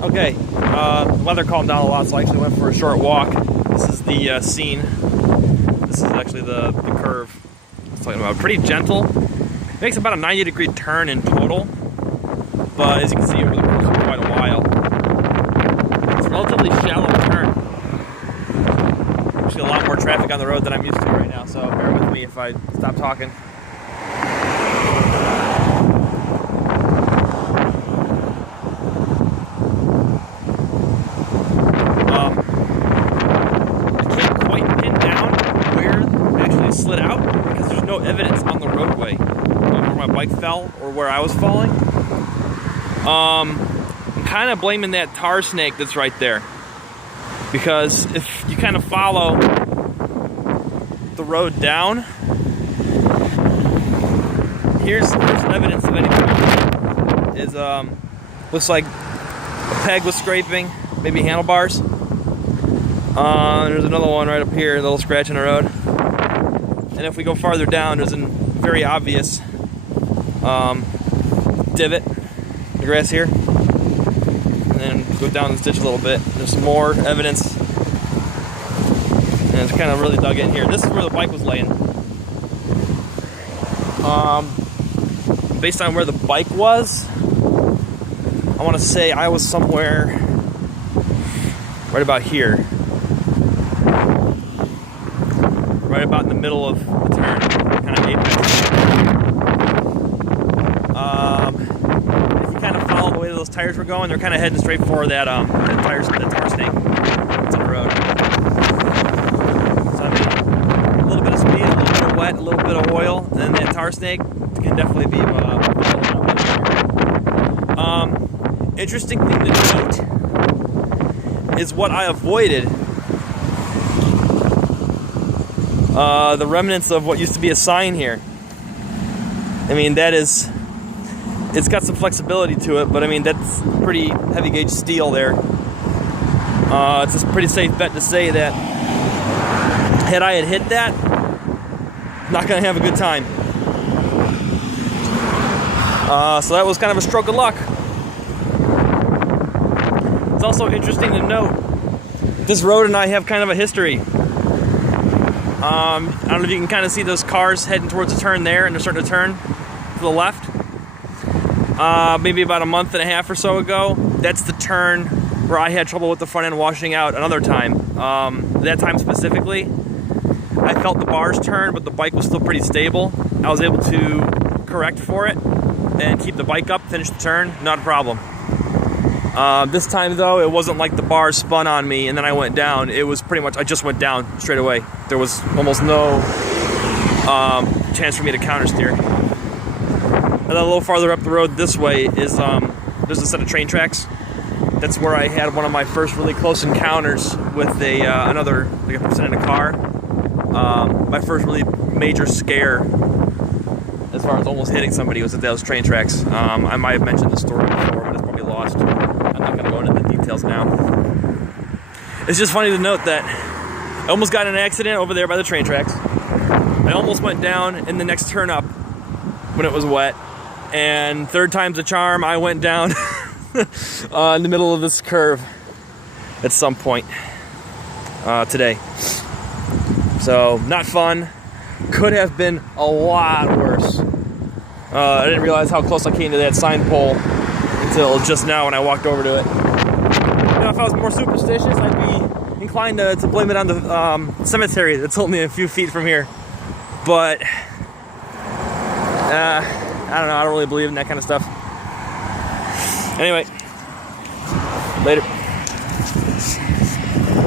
Okay, the weather calmed down a lot, so I actually went for a short walk. This is the scene. This is actually the curve I was talking about. Pretty gentle. It makes about a 90-degree turn in total, but as you can see, over the course of quite a while, it's a relatively shallow turn. Actually, a lot more traffic on the road than I'm used to right now, so bear with me if I stop talking. Slid out because there's no evidence on the roadway where my bike fell or where I was falling. I'm kind of blaming that tar snake that's right there, because if you kind of follow the road down, here's evidence of anything. Is looks like a peg was scraping, maybe handlebars. There's another one right up here, a little scratch in the road. And if we go farther down, there's a very obvious divot in the grass here. And then go down this ditch a little bit. There's some more evidence. And it's kind of really dug in here. This is where the bike was laying. Based on where the bike was, I want to say I was somewhere right about here. Right about in the middle of the turn, kind of apex. If you kind of follow the way those tires were going, they're kind of heading straight for that tar snake that's in the road. So I mean, a little bit of speed, a little bit of wet, a little bit of oil, and then that tar snake can definitely be interesting thing to note is what I avoided. The remnants of what used to be a sign here. I mean, it's got some flexibility to it, but I mean, that's pretty heavy gauge steel there. It's a pretty safe bet to say that had I hit that, not gonna have a good time. So that was kind of a stroke of luck. It's also interesting to note, this road and I have kind of a history. I don't know if you can kind of see those cars heading towards the turn there, and they're starting to turn to the left. Maybe about a month and a half or so ago, that's the turn where I had trouble with the front end washing out another time. That time specifically, I felt the bars turn, but the bike was still pretty stable. I was able to correct for it and keep the bike up, finish the turn, not a problem. This time though, it wasn't like the bars spun on me and then I went down. It was pretty much, I just went down straight away. There was almost no chance for me to counter steer. And then a little farther up the road this way is, there's a set of train tracks. That's where I had one of my first really close encounters with another, like a person in a car. My first really major scare as far as almost hitting somebody was at those train tracks. I might have mentioned the story before, but it's probably lost. I'm not going to go into the details now. It's just funny to note that I almost got in an accident over there by the train tracks. I almost went down in the next turn up when it was wet. And third time's the charm, I went down in the middle of this curve at some point today. So, not fun. Could have been a lot worse. I didn't realize how close I came to that sign pole until just now when I walked over to it. You know, if I was more superstitious, I'd be inclined to blame it on the cemetery that's only a few feet from here. But, I don't know, I don't really believe in that kind of stuff. Anyway, later.